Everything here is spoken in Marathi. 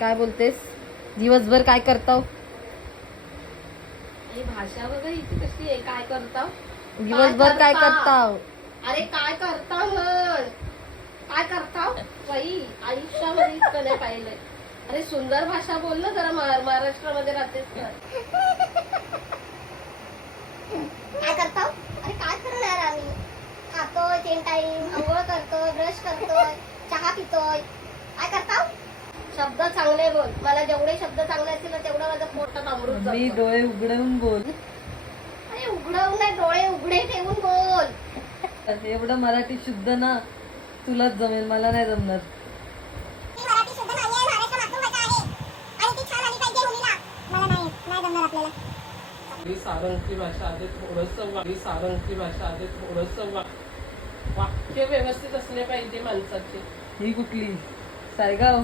काय बोलतेस? दिवसभर काय करताव? ही भाषा बघा इथे कशी आहे. काय करताव? दिवसभर काय करताव? अरे काय करताव म्हण. काय करताव बाई? आयुष्यामध्ये इतकं नाही पाहिलंय. अरे सुंदर भाषा बोल ना जरा. महाराष्ट्रामध्ये राहतेस तर. काय करताव? अरे काय करणार आम्ही? खातोय 3 टाइम, अंघोळ करतोय, ब्रश करतोय, चहा पितोय. काय करताव? शब्द चांगले बोल. मला जेवढे शब्द चांगले असतील ना तेवढं माझं पोटात अमृत मी जातं. डोळे उघडून बोल. अरे उघडवून नाही, डोळे उघडे ठेवून बोल. एवढं मराठी शुद्ध ना तुलाच जमेल, मला नाही जमणार. मराठी शुद्ध नाहीये, महाराष्ट्र मातृभाषा आहे आणि ती छान आली पाहिजे मुलीला. मला नाही जमणार आपल्याला. ही सारंगी भाषा आहे सारंगी भाषा आहे वाक्य व्यवस्थित असले पाहिजे माणसाचे. ही कुठली? सायगाव.